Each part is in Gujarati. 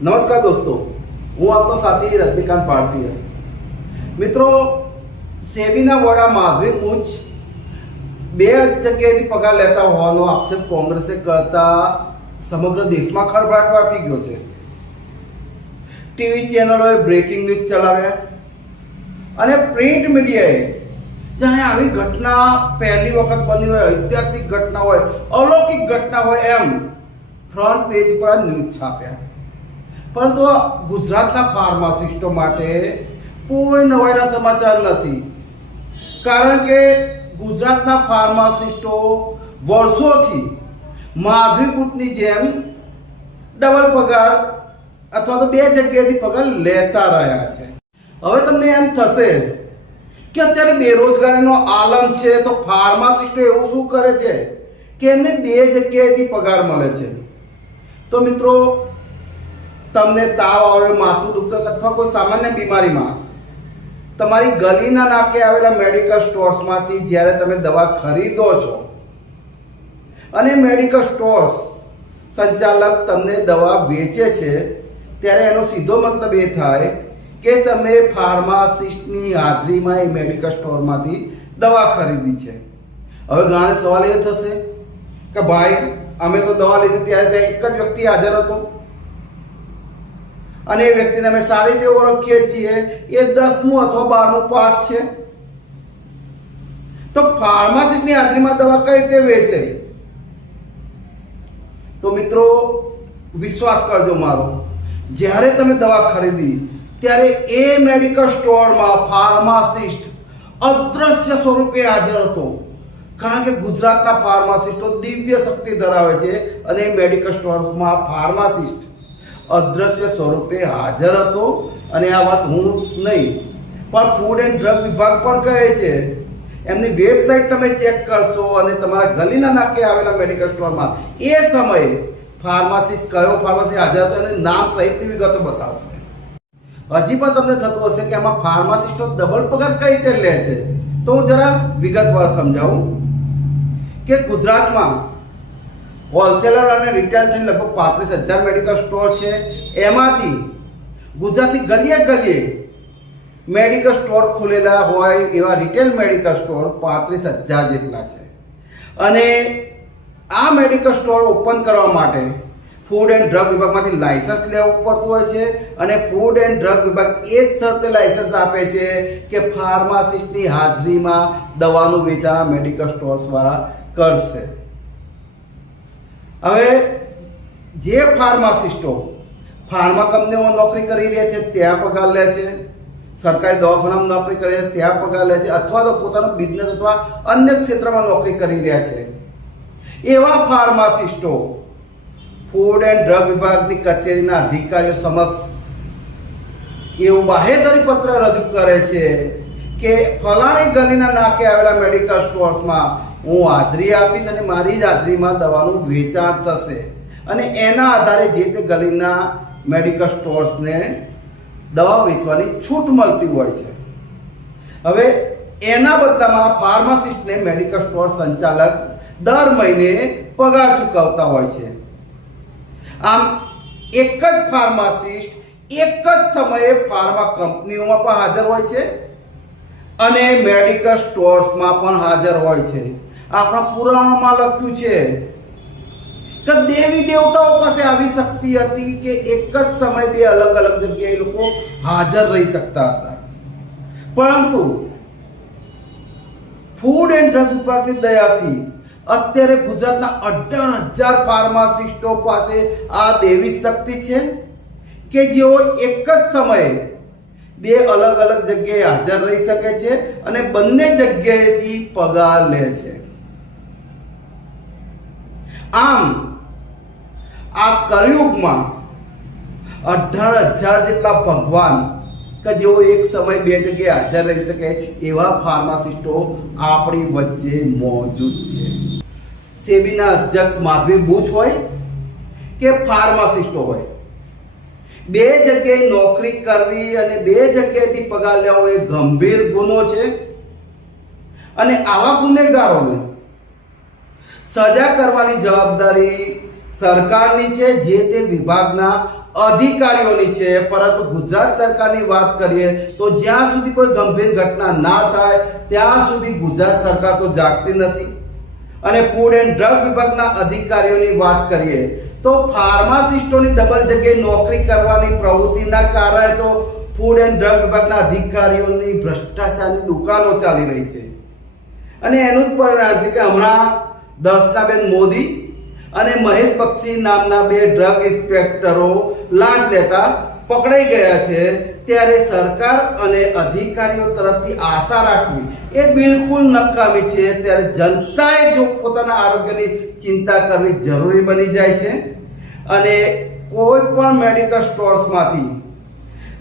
નમસ્કાર દોસ્તો, હું આપનો સાથી રજનીકાંત ભારતીય. મિત્રો, સેબીના વડા માધવી મૂંચ બે જગ્યાએથી પગાર લેતા હોવાનો આક્ષેપ કોંગ્રેસે કરતા સમગ્ર દેશમાં ખળભળાટ વ્યાપી ગયો છે. ટીવી ચેનલોએ બ્રેકિંગ ન્યૂઝ ચલાવ્યા અને પ્રિન્ટ મીડિયાએ જાણે આવી ઘટના પહેલી વખત બની હોય, ઐતિહાસિક ઘટના હોય, અલૌકિક ઘટના હોય એમ ફ્રન્ટ પેજ પર ન્યૂઝ છાપ્યા. પરંતુ ગુજરાતના ફાર્માસિસ્ટો માટે કોઈ નવાઈના સમાચાર નથી. કારણ કે ગુજરાતના ફાર્માસિસ્ટો વર્ષોથી માધવી મૂંચની જેમ ડબલ પગાર અથવા તો બે જગ્યાએથી પગાર લેતા રહ્યા છે. હવે તમને એમ થશે કે અત્યારે બેરોજગારીનો આલમ છે, તો ફાર્માસિસ્ટો એવું શું કરે છે કે એમને બે જગ્યાએથી પગાર મળે છે? તો મિત્રો, તમને તાવ આવે, માથું દુખતું અથવા કોઈ સામાન્ય બીમારીમાં તમારી ગલીના નાકે આવેલા મેડિકલ સ્ટોર્સમાંથી જ્યારે તમે દવા ખરીદો છો અને મેડિકલ સ્ટોર્સ સંચાલક તમને દવા વેચે છે, ત્યારે એનો સીધો મતલબ એ થાય કે તમે ફાર્માસિસ્ટની હાજરીમાં એ મેડિકલ સ્ટોરમાંથી દવા ખરીદી છે. હવે ઘણા સવાલ એ થશે કે ભાઈ, અમે તો દવા લીધી ત્યારે ત્યાં એક જ વ્યક્તિ હાજર હતો અને એ વ્યક્તિને અમે સારી રીતે ઓળખીએ છીએ, એ 10મું અથવા 12મું પાસ છે, તો ફાર્માસિસ્ટની હાજરીમાં દવા કઈ રીતે વેચે? તો મિત્રો, વિશ્વાસ કરજો મારો, જ્યારે તમે દવા ખરીદી ત્યારે એ મેડિકલ સ્ટોરમાં ફાર્માસિસ્ટ અદ્રશ્ય સ્વરૂપે હાજર હતો. કારણ કે ગુજરાતના ફાર્માસિસ્ટો દિવ્ય શક્તિ ધરાવે છે અને એ મેડિકલ સ્ટોરમાં ફાર્માસિસ્ટ અદ્રશ્ય સ્વરૂપે હાજર હતો. અને આ વાત હું નહીં પણ ફૂડ એન્ડ ડ્રગ વિભાગ પણ કહે છે. એમની વેબસાઇટ તમે ચેક કરશો અને તમારા ગલીના નાકે આવેલા મેડિકલ સ્ટોરમાં એ સમયે ફાર્માસિસ્ટ કયો ફાર્માસિસ્ટ હાજર હતો એને નામ સહિતની વિગતો બતાવશે. હજી પણ તમને થતું હશે કે આમાં ફાર્માસિસ્ટો ડબલ પગાર કઈ રીતે લે છે, તો હું જરા વિગતવાર સમજાવું કે ગુજરાતમાં હોલસેલર અને રિટેલ થઈને લગભગ 35,000 મેડિકલ સ્ટોર છે. એમાંથી ગુજરાતની ગલીએ ગલીએ મેડિકલ સ્ટોર ખુલેલા હોય એવા રિટેલ મેડિકલ સ્ટોર 35,000 જેટલા છે. અને આ મેડિકલ સ્ટોર ઓપન કરવા માટે ફૂડ એન્ડ ડ્રગ વિભાગમાંથી લાયસન્સ લેવું પડતું હોય છે. અને ફૂડ એન્ડ ડ્રગ વિભાગ એ જ શરતે લાયસન્સ આપે છે કે ફાર્માસિસ્ટની હાજરીમાં દવાનું વેચાણ મેડિકલ સ્ટોર્સ વાળા કરશે. હવે જે ફાર્માસિસ્ટો ફાર્મા કંપનીઓમાં નોકરી કરી રહ્યા છે ત્યાં પગાર લે છે, સરકારી દવાખાનામાં નોકરી કરે છે ત્યાં પગાર લે છે, અથવા તો પોતાનો બિઝનેસ અથવા અન્ય ક્ષેત્રમાં નોકરી કરી રહ્યા છે, એવા ફાર્માસિસ્ટો ફૂડ એન્ડ ડ્રગ વિભાગની કચેરીના અધિકારીઓ સમક્ષ એવું બાહેધરી પત્ર રજૂ કરે છે કે ફલાણી ગલીના નાકે આવેલા મેડિકલ સ્ટોર્સમાં હું હાજરી આપીશ અને મારી જ હાજરીમાં દવાનું વેચાણ થશે. અને એના આધારે જે તે ગલીના મેડિકલ સ્ટોર્સને દવા વેચવાની છૂટ મળતી હોય છે. હવે એના બદલામાં ફાર્માસિસ્ટને મેડિકલ સ્ટોર સંચાલક દર મહિને પગાર ચૂકવતા હોય છે. આમ એક જ ફાર્માસિસ્ટ એક જ સમયે ફાર્મા કંપનીઓમાં પણ હાજર હોય છે અને મેડિકલ સ્ટોર્સમાં પણ હાજર હોય છે. આપણા પુરાણોમાં લખ્યું છે કે દેવી દેવતાઓ પાસે આવી શક્તિ હતી કે એક જ સમયે બે અલગ અલગ જગ્યાએ લોકો હાજર રહી શકતા હતા. પરંતુ ફૂડ એન્ડ ડ્રગ વિભાગની દયાથી અત્યારે ગુજરાતના 18,000 ફાર્માસિસ્ટો પાસે આ દેવી શક્તિ છે કે જેઓ એક જ સમયે બે અલગ અલગ જગ્યાએ હાજર રહી શકે છે અને બંને જગ્યાએથી પગાર લે છે. આમ આ કળિયુગમાં 18,000 જેટલા ભગવાન કે જેઓ એક સમય બે જગ્યાએ હાજર રહી શકે એવા ફાર્માસિસ્ટો આપણી વચ્ચે મોજૂદ છે. સેબીના અધ્યક્ષ માધવી મૂંચ હોય કે ફાર્માસિસ્ટો હોય, બે જગ્યાએ નોકરી કરવી અને બે જગ્યાએથી પગાર લેવો એ ગંભીર ગુનો છે. અને આવા ગુનેગારોને સજા કરવાની જવાબદારી સરકારની છે, જે તે વિભાગના અધિકારીઓની છે. પરંતુ ગુજરાત સરકારની વાત કરીએ તો જ્યાં સુધી કોઈ ગંભીર ઘટના ના થાય ત્યાં સુધી ગુજરાત સરકાર તો જાગતી નથી. અને ફૂડ એન્ડ ડ્રગ વિભાગના અધિકારીઓની વાત કરીએ તો ફાર્માસિસ્ટોની ડબલ જગ્યાએ નોકરી કરવાની પ્રવૃત્તિના કારણે તો ફૂડ એન્ડ ડ્રગ વિભાગના અધિકારીઓની ભ્રષ્ટાચારની દુકાનો ચાલી રહી છે. અને એનું જ પરિણામ છે કે હમણાં દર્શનાબેન મોદી અને મહેશ બક્ષી નામના બે ડ્રગ ઇન્સ્પેક્ટરો લાંચ લેતા પકડાઈ ગયા છે. ત્યારે સરકાર અને અધિકારીઓ તરફથી આશા રાખવી એ બિલકુલ નકામી છે. ત્યારે જનતાએ જો પોતાના આરોગ્યની ચિંતા કરવી જરૂરી બની જાય છે. અને કોઈ પણ મેડિકલ સ્ટોર્સમાંથી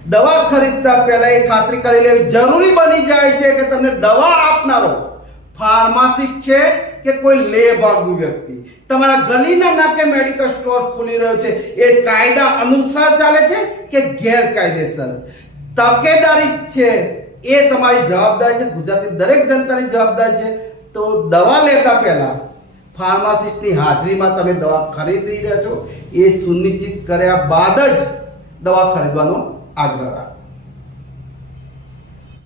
દવા ખરીદતા પહેલા એ ખાતરી કરી લેવી જરૂરી બની જાય છે કે તમને દવા આપનારો ફાર્માસિસ્ટ છે કે કોઈ લેભાગુ વ્યક્તિ. તમારા ગલીના નાકે મેડિકલ સ્ટોર્સ ખુલી રહ્યો છે એ કાયદા અનુસાર ચાલે છે કે ગેરકાયદેસર? તકેદારી છે એ તમારી જવાબદારી છે, ગુજરાતની દરેક જનતાની જવાબદારી છે. તો દવા લેતા પહેલા ફાર્માસિસ્ટની હાજરીમાં તમે દવા ખરીદી રહ્યા છો એ સુનિશ્ચિત કર્યા બાદ જ દવા ખરીદવાનો આગ્રહ રાખો.